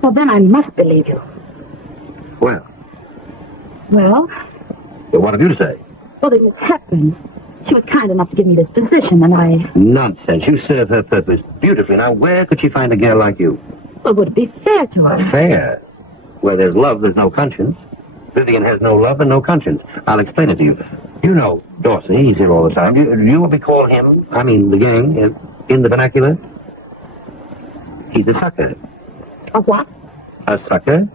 Well, then I must believe you. Well, Well, what have you to say? well, it was Hepburn. She was kind enough to give me this position, and I... Nonsense. You serve her purpose beautifully. Now, where could she find a girl like you? Well, would it be fair to her? Fair. Where there's love, there's no conscience. Vivian has no love and no conscience. I'll explain it to you. You know Dorsey, he's here all the time. Do you what we call him, I mean the gang, in the vernacular? He's a sucker. A what? A sucker?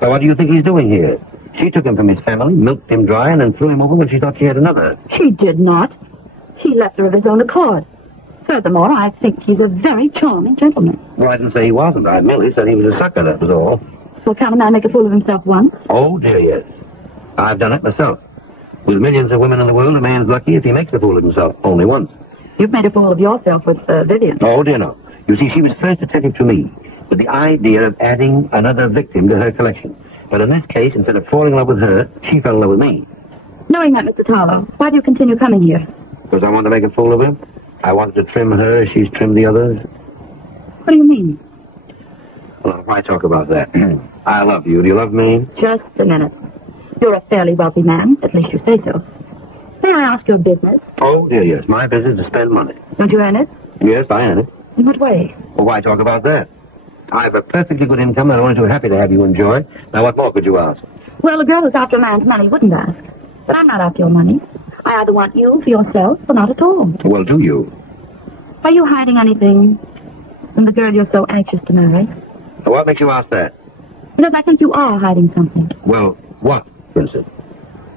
Well, what do you think he's doing here? She took him from his family, milked him dry, and then threw him over when she thought she had another. She did not. He left her of his own accord. Furthermore, I think he's a very charming gentleman. Well, I didn't say he wasn't. I merely said he was a sucker, that was all. Well, can't a man make a fool of himself once? Oh, dear, yes. I've done it myself. With millions of women in the world, a man's lucky if he makes a fool of himself only once. You've made a fool of yourself with Vivian. Oh, dear, no. You see, she was first attentive to me with the idea of adding another victim to her collection. But in this case, instead of falling in love with her, she fell in love with me. Knowing that, Mr. Tarlow, why do you continue coming here? Because I wanted to make a fool of her. I wanted to trim her as she's trimmed the others. What do you mean? Well, why talk about that? I love you. Do you love me? Just a minute. You're a fairly wealthy man, at least you say so. May I ask your business? Oh, dear, yes. My business is to spend money. Don't you earn it? Yes, I earn it. In what way? Well, why talk about that? I have a perfectly good income that I'm only too happy to have you enjoy. Now, what more could you ask? Well, a girl who's after a man's money wouldn't ask. But I'm not after your money. I either want you for yourself or not at all. Well, do you? Are you hiding anything from the girl you're so anxious to marry? What makes you ask that? Because I think you are hiding something. Well, what, for instance?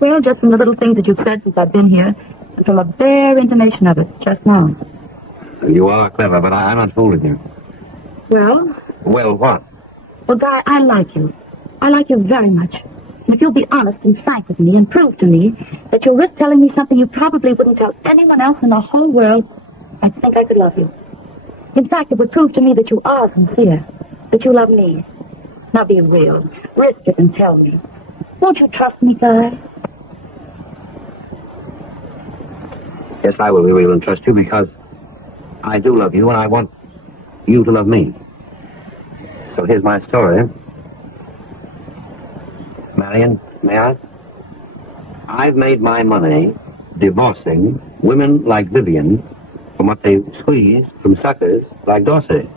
Well, just from the little things that you've said since I've been here, and from a bare intimation of it just now. You are clever, but I'm not fooling you. Well? Well, what? Well, Guy, I like you. I like you very much. And if you'll be honest and frank with me and prove to me that you'll risk telling me something you probably wouldn't tell anyone else in the whole world, I think I could love you. In fact, it would prove to me that you are sincere, that you love me. Now be real. Risk it and tell me. Won't you trust me, Guy? Yes, I will be real and trust you because I do love you and I want you to love me. So here's my story. Marion, may I? I've made my money divorcing women like Vivian from what they squeeze from suckers like Dorsey.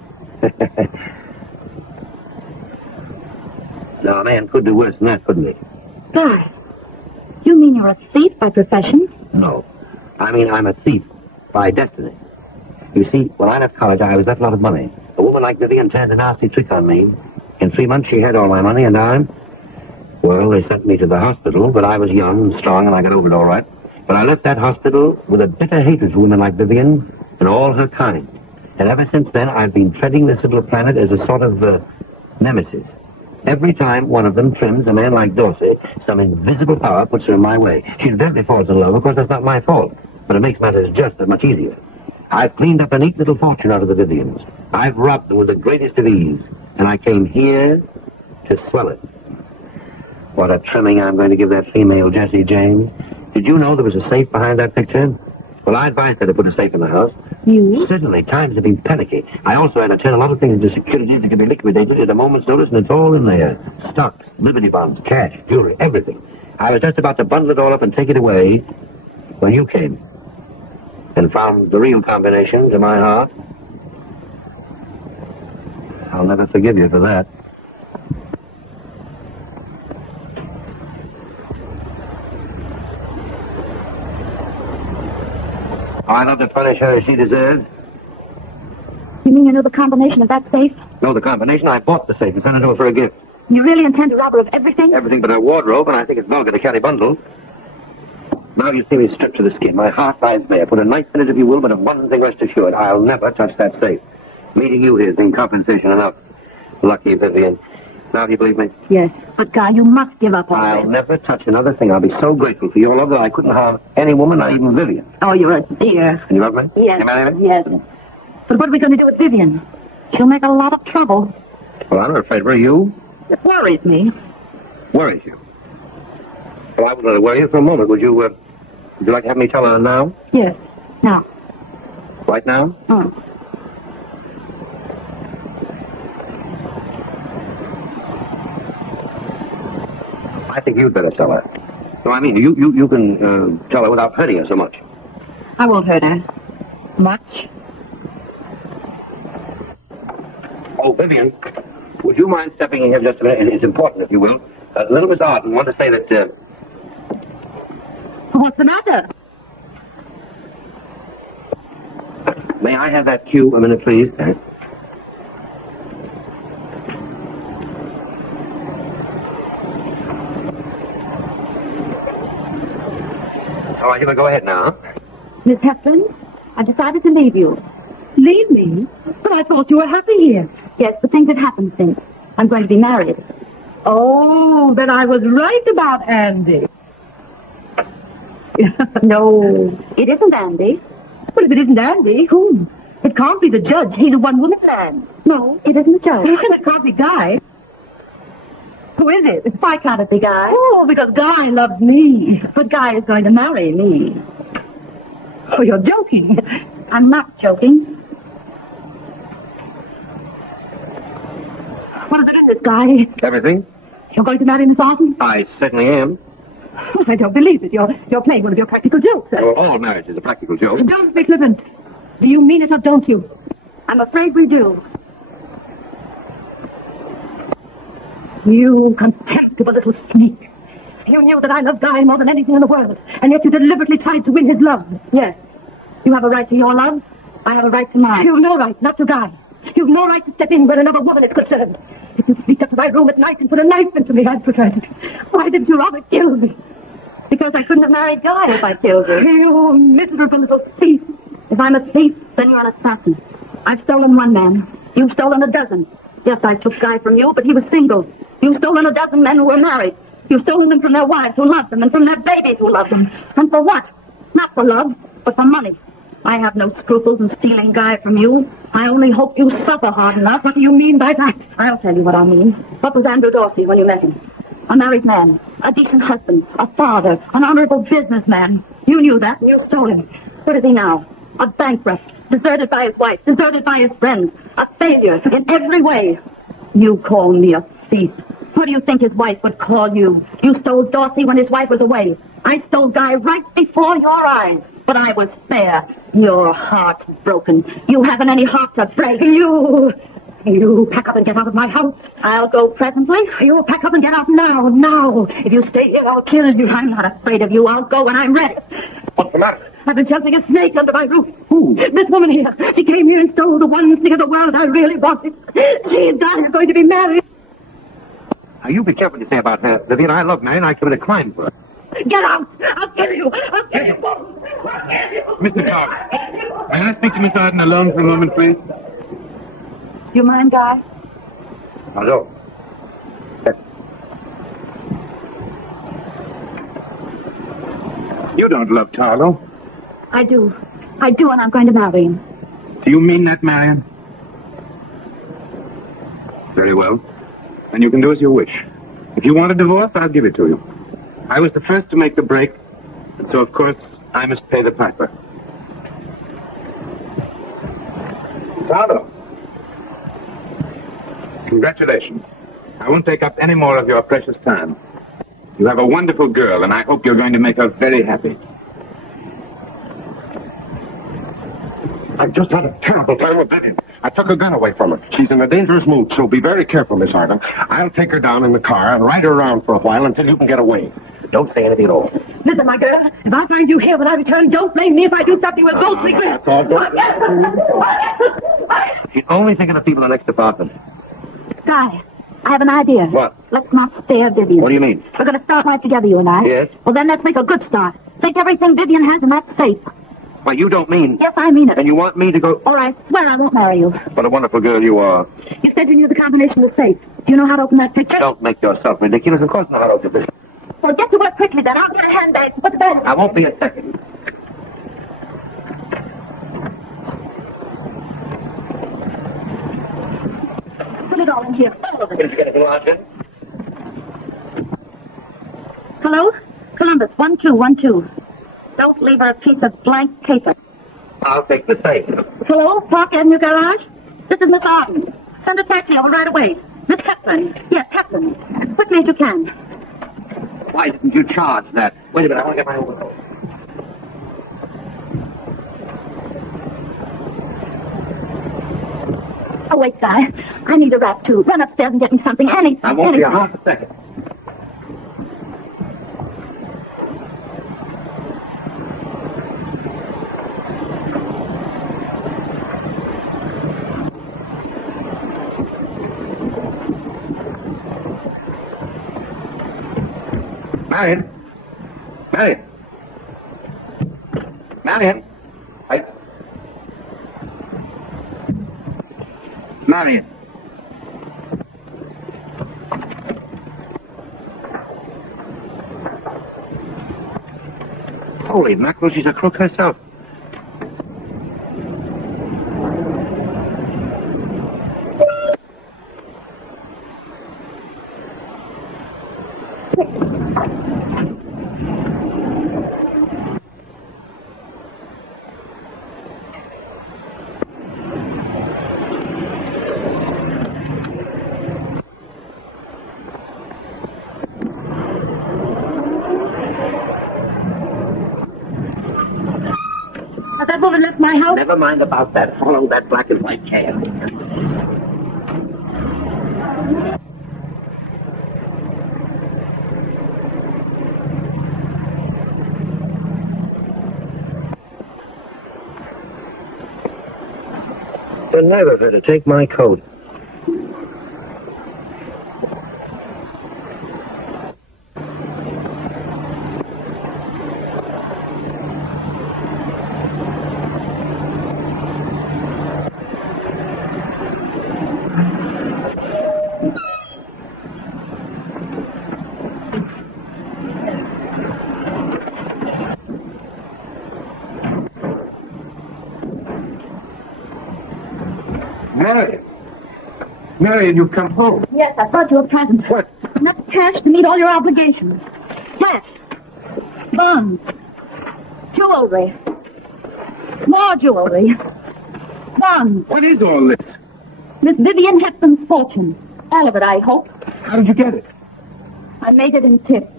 Now, a man could do worse than that, couldn't he? Guy, you mean you're a thief by profession? No. I mean, I'm a thief by destiny. You see, when I left college, I was left a lot of money. A woman like Vivian turned a nasty trick on me. In 3 months, she had all my money, and well, they sent me to the hospital, but I was young and strong, and I got over it all right. But I left that hospital with a bitter hatred for women like Vivian and all her kind. And ever since then, I've been treading this little planet as a sort of nemesis. Every time one of them trims a man like Dorsey, some invisible power puts her in my way. She invariably falls in love. Of course, that's not my fault, but it makes matters just as much easier. I've cleaned up a neat little fortune out of the Vivians. I've robbed them with the greatest of ease, and I came here to swell it. What a trimming I'm going to give that female Jessie Jane. Did you know there was a safe behind that picture? Well, I advised her to put a safe in the house. You? Certainly, times have been panicky. I also had to turn a lot of things into securities that could be liquidated at a moment's notice, and it's all in there. Stocks, Liberty bonds, cash, jewelry, everything. I was just about to bundle it all up and take it away when you came and found the real combination to my heart. I'll never forgive you for that. I love to punish her as she deserves. You mean you know the combination of that safe? No, the combination. I bought the safe and sent it to her for a gift. You really intend to rob her of everything? Everything but her wardrobe, and I think it's vulgar to carry bundles. Now you see me stripped to the skin. My heart lies bare. Put a knife in it if you will, but of one thing rest assured, I'll never touch that safe. Meeting you here has been compensation enough. Lucky Vivian. Now do you believe me? Yes. But, Guy, you must give up on I'll this. never touch another thing. I'll be so grateful for your love that I couldn't harm any woman, not even Vivian. Oh, you're a dear. And you love me? Yes. You marry me? Yes. But what are we going to do with Vivian? She'll make a lot of trouble. Well, I'm not afraid. Were you? It worries me. Worries you? Well, I wouldn't let it worry you for a moment. Would you like to have me tell her now? Yes. Now. Right now? Oh. I think you'd better tell her. No, I mean, you can tell her without hurting her so much. I won't hurt her. Much. Oh, Vivian, would you mind stepping in here just a minute? It's important, if you will. Little Miss Arden wanted to say that, What's the matter? May I have that cue a minute, please? All right, you may go ahead now. Miss Hepburn, I decided to leave you. Leave me? But I thought you were happy here. Yes, but things have happened since. I'm going to be married. Oh, then I was right about Andy. No, it isn't Andy. Well, if it isn't Andy, whom? It can't be the judge. He's a one-woman man. No, it isn't the judge. It can't be Guy. Who is it? Why can't it be Guy? Oh, because Guy loves me. But Guy is going to marry me. Oh, you're joking. I'm not joking. What is it in this, Guy? Everything? You're going to marry Miss Arden? I certainly am. I don't believe it. You're playing one of your practical jokes. Well, all marriage is a practical joke. Don't be flippant. Do you mean it or don't you? I'm afraid we do. You contemptible little snake. You knew that I loved Guy more than anything in the world, and yet you deliberately tried to win his love. Yes. You have a right to your love. I have a right to mine. You've no right, not to Guy. You've no right to step in where another woman is concerned. If you sneaked up to my room at night and put a knife into me, I'd protect it. Why didn't you rather kill me? Because I couldn't have married Guy if I killed you. You miserable little thief. If I'm a thief, then you're an assassin. I've stolen one man. You've stolen a dozen. Yes, I took Guy from you, but he was single. You've stolen a dozen men who were married. You've stolen them from their wives who loved them and from their babies who loved them. And for what? Not for love, but for money. I have no scruples in stealing Guy from you. I only hope you suffer hard enough. What do you mean by that? I'll tell you what I mean. What was Andrew Dorsey when you met him? A married man, a decent husband, a father, an honorable businessman. You knew that, and you stole him. What is he now? A bankrupt, deserted by his wife, deserted by his friends, a failure in every way. You call me a thief. What do you think his wife would call you? You stole Dorsey when his wife was away. I stole Guy right before your eyes. But I was fair. Your heart's broken. You haven't any heart to break. You pack up and get out of my house. I'll go presently. You pack up and get out now. If you stay here, I'll kill you. I'm not afraid of you. I'll go when I'm ready. What's the matter? I've been chasing a snake under my roof. Who? This woman here. She came here and stole the one thing in the world I really wanted. She and I are going to be married. Now, you be careful what you say about her, Vivian. I love Marion. I commit a crime for her. Get out! I'll kill you! I'll kill you! Mr. Clark, may I speak to Miss Arden alone for a moment, please? Do you mind, Guy? Hello. You don't love Tarlow. I do. I do, and I'm going to marry him. Do you mean that, Marion? Very well. Then you can do as you wish. If you want a divorce, I'll give it to you. I was the first to make the break, and so, of course, I must pay the piper. Tarlow. Congratulations. I won't take up any more of your precious time. You have a wonderful girl, and I hope you're going to make her very happy. I've just had a terrible time with Vivian. I took a gun away from her. She's in a dangerous mood, so be very careful, Miss Arden. I'll take her down in the car and ride her around for a while until you can get away. Don't say anything at all. Listen, my girl, if I find you here when I return, don't blame me if I do something with both feet. That's all. She's only thinking of people in the next apartment. Guy, I have an idea. What? Let's not stare Vivian. What do you mean? We're going to start right together, you and I. Yes. Well, then let's make a good start. Take everything Vivian has in that safe. Why, you don't mean... Yes, I mean it. Then you want me to go... All right, swear I won't marry you. What a wonderful girl you are. You said you knew the combination of the safe. Do you know how to open that picture? Don't make yourself ridiculous. Of course not how to open this. Well, get to work quickly, then. I'll get a handbag and put the bag. I won't be a second. Put it all in here. All of it. Did you get anything large in? Hello? Columbus, 1212. Don't leave her a piece of blank paper. I'll take the safe. Hello? Park Avenue Garage? This is Miss Arden. Send a taxi over right away. Miss Hepburn. Yes, Hepburn. Quickly as you can. Why didn't you charge that? Wait a minute, I want to get my overcoat. Oh, wait, Guy. I need a wrap, too. Run upstairs and get me something. Anything. I won't be a half a second. Marion. Marion. Marion. Marion. Holy mackerel, she's a crook herself. people that left my house? Never mind about that. Follow that black and white can. The nerve of her to take my coat. Marion, you've come home. Yes, I brought you a present. What? Enough cash to meet all your obligations. Cash. Bonds. Jewelry. More jewelry. Bonds. What is all this? Miss Vivian Hepburn's fortune. All of it, I hope. How did you get it? I made it in tips.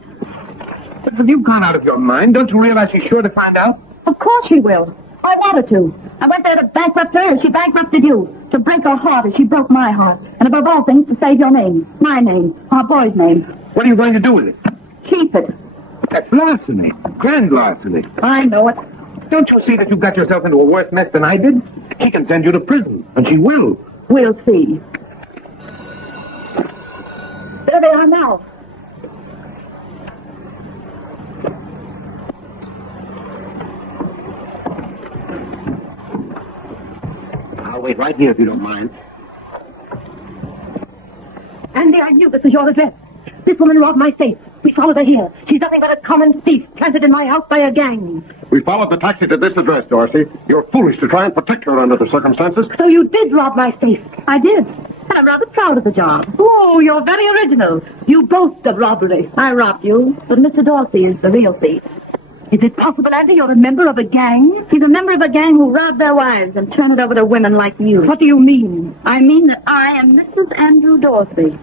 But have you gone out of your mind? Don't you realize she's sure to find out? Of course she will. I want her to. I went there to bankrupt her, and she bankrupted you. To break her heart as she broke my heart. And above all things, to save your name. My name. Our boy's name. What are you going to do with it? Keep it. That's larceny. Grand larceny. I know it. Don't you see that you've got yourself into a worse mess than I did? She can send you to prison, and she will. We'll see. There they are now. I'll wait right here if you don't mind. Andy, I knew this was your address. This woman robbed my safe. We followed her here. She's nothing but a common thief planted in my house by a gang. We followed the taxi to this address, Dorsey. You're foolish to try and protect her under the circumstances. So you did rob my safe. I did. And I'm rather proud of the job. Oh, you're very original. You boast of robbery. I robbed you, but Mr. Dorsey is the real thief. Is it possible, Andy, you're a member of a gang? He's a member of a gang who robbed their wives and turned it over to women like you. What do you mean? I mean that I am Mrs. Andrew Dorsey.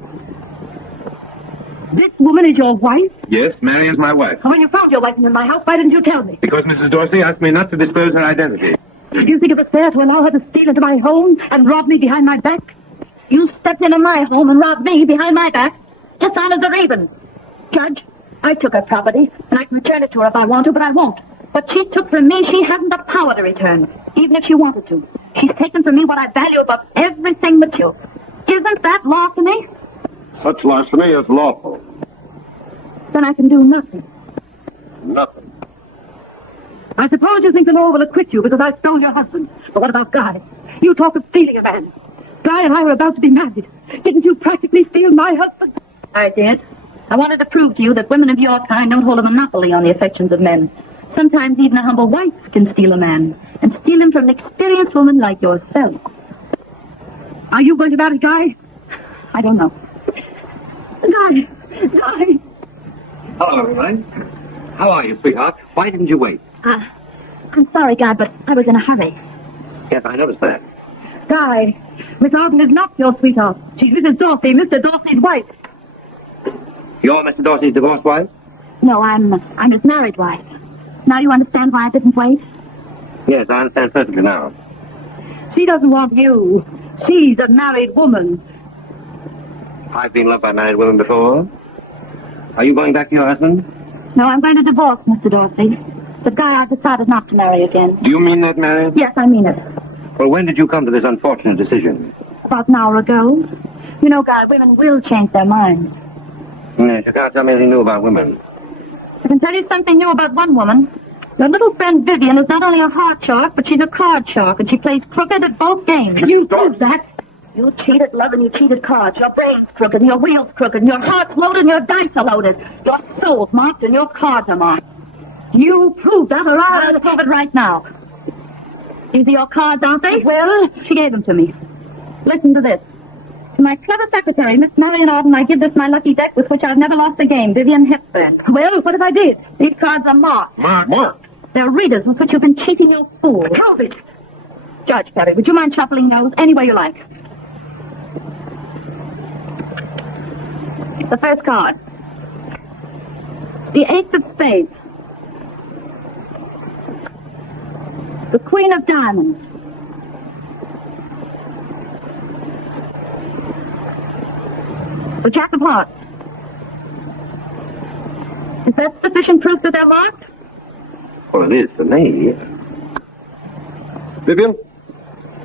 This woman is your wife? Yes, Marion's my wife. When you found your wife in my house, why didn't you tell me? Because Mrs. Dorsey asked me not to disclose her identity. Do you think it was fair to allow her to steal into my home and rob me behind my back? You stepped into my home and robbed me behind my back, just honest as a raven. Judge, I took her property, and I can return it to her if I want to, but I won't. What she took from me, she hasn't the power to return, even if she wanted to. She's taken from me what I value above everything but you. Isn't that larceny? Such larceny is lawful. Then I can do nothing. Nothing. I suppose you think the law will acquit you because I stole your husband. But what about Guy? You talk of stealing a man. Guy and I were about to be married. Didn't you practically steal my husband? I did. I wanted to prove to you that women of your kind don't hold a monopoly on the affections of men. Sometimes even a humble wife can steal a man, and steal him from an experienced woman like yourself. Are you going to marry Guy? I don't know. Guy! Hello, everyone. How are you, sweetheart? Why didn't you wait? I'm sorry, Guy, but I was in a hurry. Yes, I noticed that. Guy, Miss Arden is not your sweetheart. She's Mrs. Dorsey, Mr. Dorsey's wife. You're Mr. Dorsey's divorced wife? No, I'm his married wife. Now you understand why I didn't wait? Yes, I understand perfectly now. She doesn't want you. She's a married woman. I've been loved by married women before. Are you going back to your husband? No, I'm going to divorce Mr. Dorsey. But Guy, I've decided not to marry again. Do you mean that, Marion? Yes, I mean it. Well, when did you come to this unfortunate decision? About an hour ago. You know, Guy, women will change their minds. Yes, you can't tell me anything new about women. I can tell you something new about one woman. Your little friend Vivian is not only a heart shark, but she's a card shark, and she plays crooked at both games. You prove that. You cheat at love and you cheat at cards. Your brain's crooked and your wheel's crooked and your heart's loaded and your dice are loaded. Your soul's marked and your cards are marked. You prove that or I'll prove it right now. These are your cards, aren't they? Well, she gave them to me. Listen to this. To my clever secretary, Miss Marion Arden, I give this my lucky deck with which I've never lost a game, Vivian Hepburn. Well, what if I did? These cards are marked. Marked? They're readers with which you've been cheating your fool. Prove it. Judge Perry, would you mind shuffling those any way you like? The first card. The Ace of Spades. The Queen of Diamonds. The Jack of Hearts. Is that sufficient proof that they're marked? Well, it is for me. Vivian,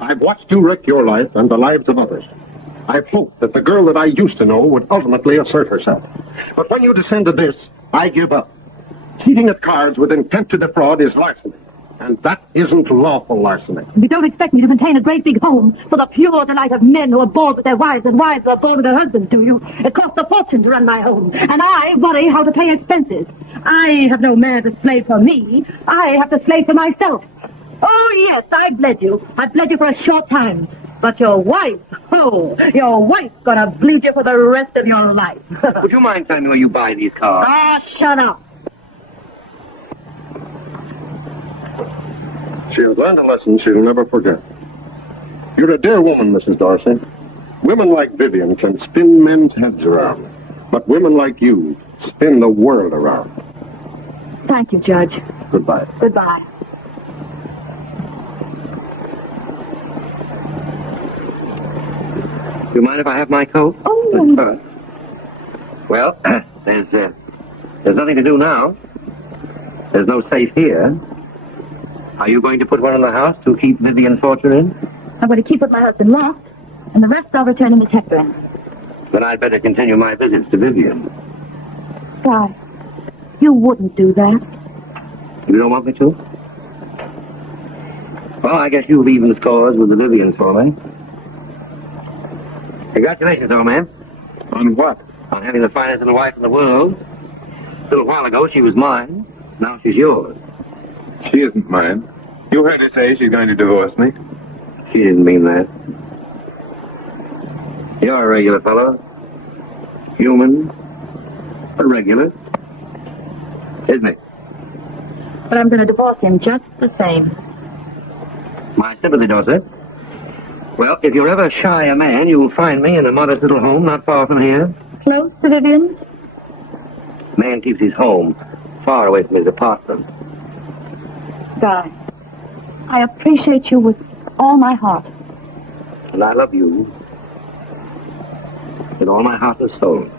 I've watched you wreck your life and the lives of others. I've hoped that the girl that I used to know would ultimately assert herself. But when you descend to this, I give up. Cheating at cards with intent to defraud is larceny. And that isn't lawful larceny. You don't expect me to maintain a great big home for the pure delight of men who are bored with their wives and wives who are bored with their husbands, do you? It costs a fortune to run my home, and I worry how to pay expenses. I have no man to slave for me. I have to slave for myself. Oh, yes, I bled you. I bled you for a short time. But your wife, your wife's gonna bleed you for the rest of your life. Would you mind telling me where you buy these cars? Ah, shut up. She has learned a lesson she'll never forget. You're a dear woman, Mrs. Darcy. Women like Vivian can spin men's heads around, but women like you spin the world around. Thank you, Judge. Goodbye. Goodbye. Do you mind if I have my coat? Oh. Well, there's nothing to do now. There's no safe here. Are you going to put one in the house to keep Vivian's fortune in? I'm going to keep what my husband lost, and the rest I'll return to Miss Hepburn. Then I'd better continue my visits to Vivian. Guy, you wouldn't do that. You don't want me to? Well, I guess you've even scores with the Vivians for me. Congratulations, old man. On what? On having the finest little wife in the world. A little while ago, she was mine. Now she's yours. She isn't mine. You heard her say she's going to divorce me. She didn't mean that. You're a regular fellow. Human. But regular. Isn't it? But I'm going to divorce him just the same. My sympathy, Dorset. Well, if you're ever shy a man, you'll find me in a modest little home not far from here. Close to Vivian? Man keeps his home far away from his apartment. Guy, I appreciate you with all my heart. And I love you with all my heart and soul.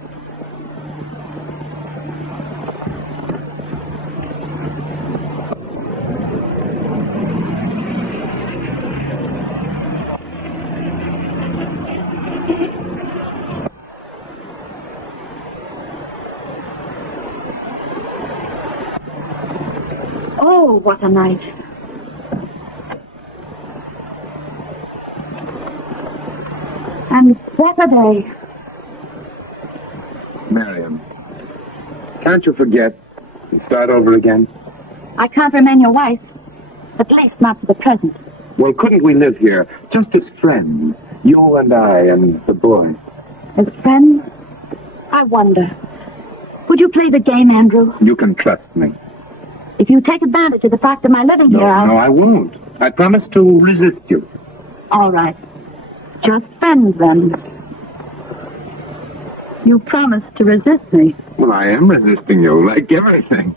Oh, what a night. And what a day. Marion, can't you forget and start over again? I can't remain your wife, at least not for the present. Well, couldn't we live here just as friends? You and I and the boy. As friends? I wonder. Would you play the game, Andrew? You can trust me. If you take advantage of the fact of my living here, No, I won't. I promise to resist you. All right. Just friends, then. You promised to resist me. Well, I am resisting you, like everything.